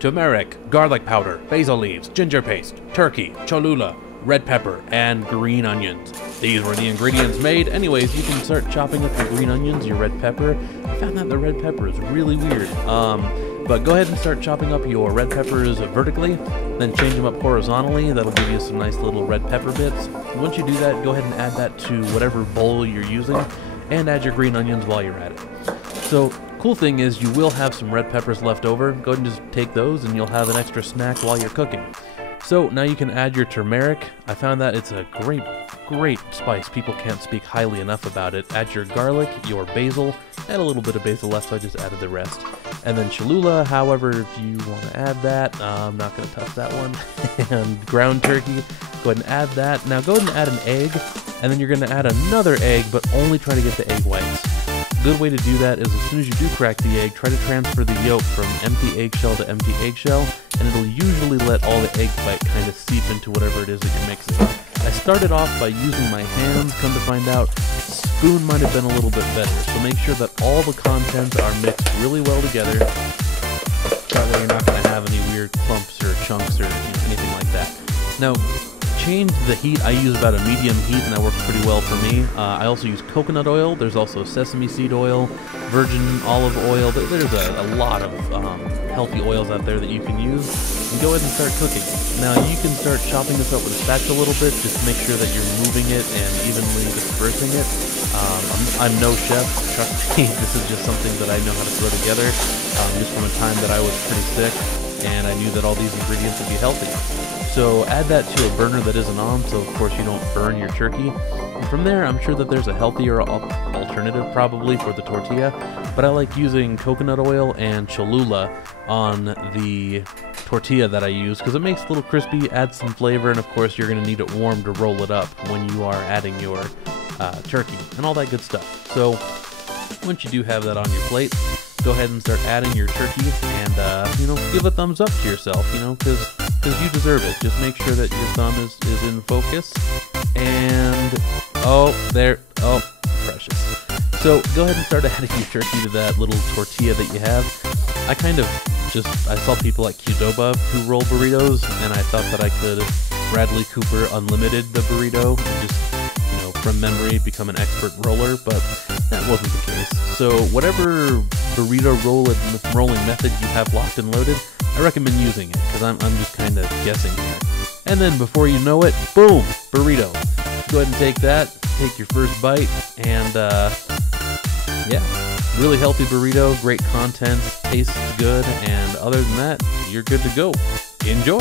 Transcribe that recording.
turmeric, garlic powder, basil leaves, ginger paste, turkey, Cholula, red pepper, and green onions. These were the ingredients made. Anyways, you can start chopping up your green onions, your red pepper. I found that the red pepper is really weird. But go ahead and start chopping up your red peppers vertically, then change them up horizontally. That'll give you some nice little red pepper bits. Once you do that, go ahead and add that to whatever bowl you're using, and add your green onions while you're at it. So, cool thing is you will have some red peppers left over. Go ahead and just take those and you'll have an extra snack while you're cooking. So now you can add your turmeric. I found that it's a great spice. People can't speak highly enough about it. Add your garlic, your basil. I had a little bit of basil left, so I just added the rest. And then Cholula, however, if you want to add that, I'm not going to touch that one. And ground turkey, go ahead and add that. Now go ahead and add an egg, and then you're going to add another egg, but only try to get the egg whites. Good way to do that is as soon as you do crack the egg, try to transfer the yolk from empty eggshell to empty eggshell, and it'll usually let all the egg white kind of seep into whatever it is that you're mixing. I started off by using my hands. Come to find out, spoon might have been a little bit better. So make sure that all the contents are mixed really well together. That way you're not going to have any weird clumps or chunks or anything like that. Now, change the heat. I use about a medium heat, and that works pretty well for me. I also use coconut oil. There's also sesame seed oil, virgin olive oil. There's a lot of healthy oils out there that you can use. And go ahead and start cooking. Now you can start chopping this up with a spatula a little bit. Just make sure that you're moving it and evenly dispersing it. I'm no chef. Trust me, this is just something that I know how to throw together. Just from a time that I was pretty sick, and I knew that all these ingredients would be healthy. So add that to a burner that isn't on, so of course you don't burn your turkey. And from there, I'm sure that there's a healthier alternative probably for the tortilla, but I like using coconut oil and Cholula on the tortilla that I use because it makes it a little crispy, adds some flavor, and of course you're going to need it warm to roll it up when you are adding your turkey and all that good stuff. So once you do have that on your plate, go ahead and start adding your turkey and, give a thumbs up to yourself, because you deserve it. Just make sure that your thumb is in focus. And, precious. So go ahead and start adding your turkey to that little tortilla that you have. I saw people at Qdoba who roll burritos, and I thought that I could Bradley Cooper Unlimited the burrito and just, from memory become an expert roller, but that wasn't the case. So whatever burrito rolling method you have locked and loaded, I recommend using it, because I'm just kind of guessing here. And then before you know it, boom, burrito. Go ahead and take that, take your first bite, and really healthy burrito, great content, tastes good, and other than that, you're good to go. Enjoy!